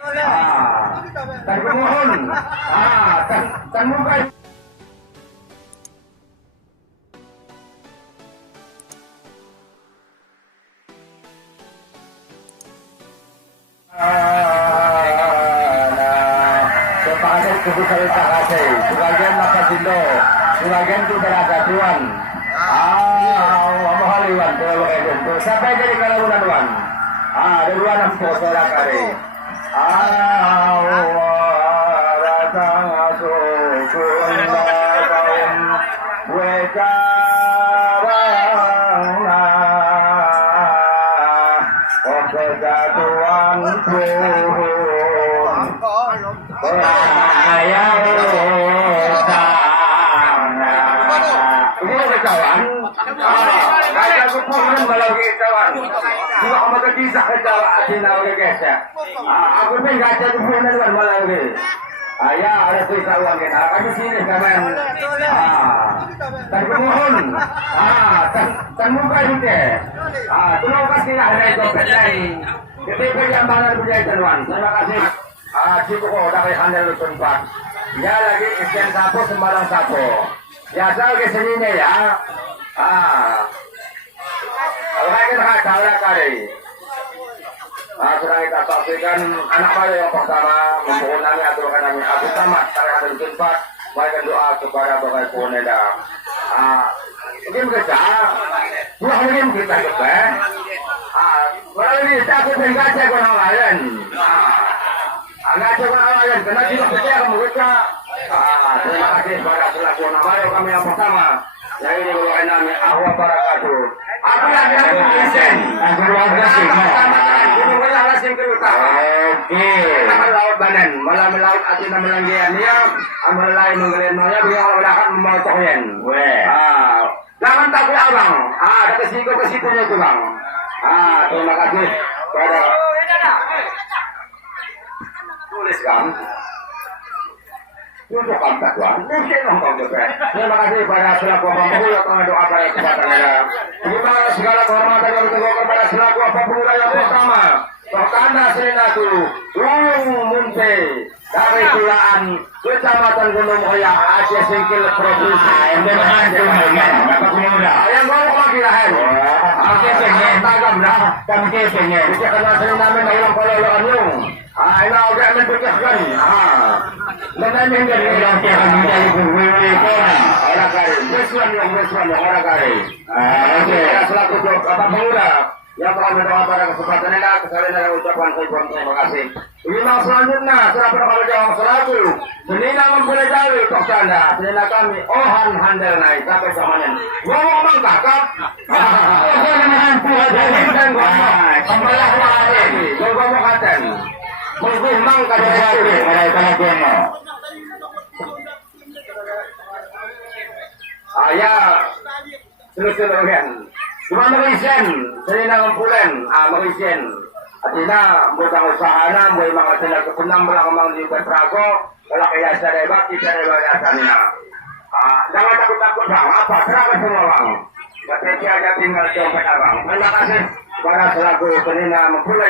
Dan pemohon, dan muka. Sepakat kebutuhan takase, sebagian maka sindo, sebagian itu beragatuan. Mahaliwan, kalau itu sampai jadi kalaunan wan. Duluan ang foto lang kare. Ratang aso kundabaum wekarang na kejatuhan Tuhan ayaw sana. Ini ada kawan. Kaya ko po ng malagi kawan. Di ako magkakisa ka tawa at sinawag kesa. Ako pa yung gasa ko po naman malagi. Ada po isa ulang kita. Kasi sinis naman. Tagpumohon. Tanmuka hindi. Tulong kasi na ito. Kasi po yung banal po dyan tanuan. Terima kasih. Siko ko na kay Handel Lutunpak. Ya lagi istian sapo sembarang sapo. Ya sa ke sini ya. Kalau kita kacau kali. Sudah kita saksikan anak saya yang pertama membangun kami aturkan kami aku tamat karena ada tempat mereka doa kepada Bapak Poneda. Mungkin kita, mungkin kita juga. Melalui takut tinggal saya konon lain. Anak coba lain karena tidak percaya kamu kita. Terima kasih kepada selaku nama kami yang pertama. Yang ini merupakan nama Allah Barakatuh. Aku yang Kristen. Keluarga sih. Melaut badan, malah melaut hati nama langgian dia, amal lain mengelengnya dia akan memotongin. Jangan takut abang. Ada kesitunya itu bang. Terima kasih pada tuliskan. Untuk pantauan, mungkin nonton juga. Terima kasih pada selaku pemula yang doa pada kesempatan anda. Terima segala kehormatan yang ditentukan kepada selaku pemula yang pertama. Pertanda Senatu, Munte, dari Tulaan, Kecamatan Gunung Hoya, Aceh Singkil Provinsi. Yang bawa kemakilahan. Aceh pengen, tagam lah, kami pengen. Bisa kena sering namin na ilang paloloan yung. Ina oke amin pecahkan. Menamin dari ilang kaya menjadi berwiwi kona. Orang kari, meswan yang orang kari. Oke, selaku apa pemuda. Yang telah mendoa pada kesempatan ini, kesalahan dan ucapan saya terima kasih. Lima selanjutnya, setelah berapa jawab selaku, senina memboleh jauh untuk tanda, senina kami, Ohan Handel naik, sampai samanya. Ngomong kakak, jangan pula jadi dan ngomong, kembalah lari, ngomong katen, mengumang kader lagi, mereka ngomong. Ayah, selesai. Cuma Malaysian, sini na ngumpulan, Malaysian. At ina, butang usaha na, may mga sinagupunang malang di Petrago, wala kaya sa reba, kita reba yasa nila. Jangan takut-takut bang, apa, serahkan semua bang. Kasi siya tinggal di Petrago. Terima kasih para selaku sini na ngumpulan.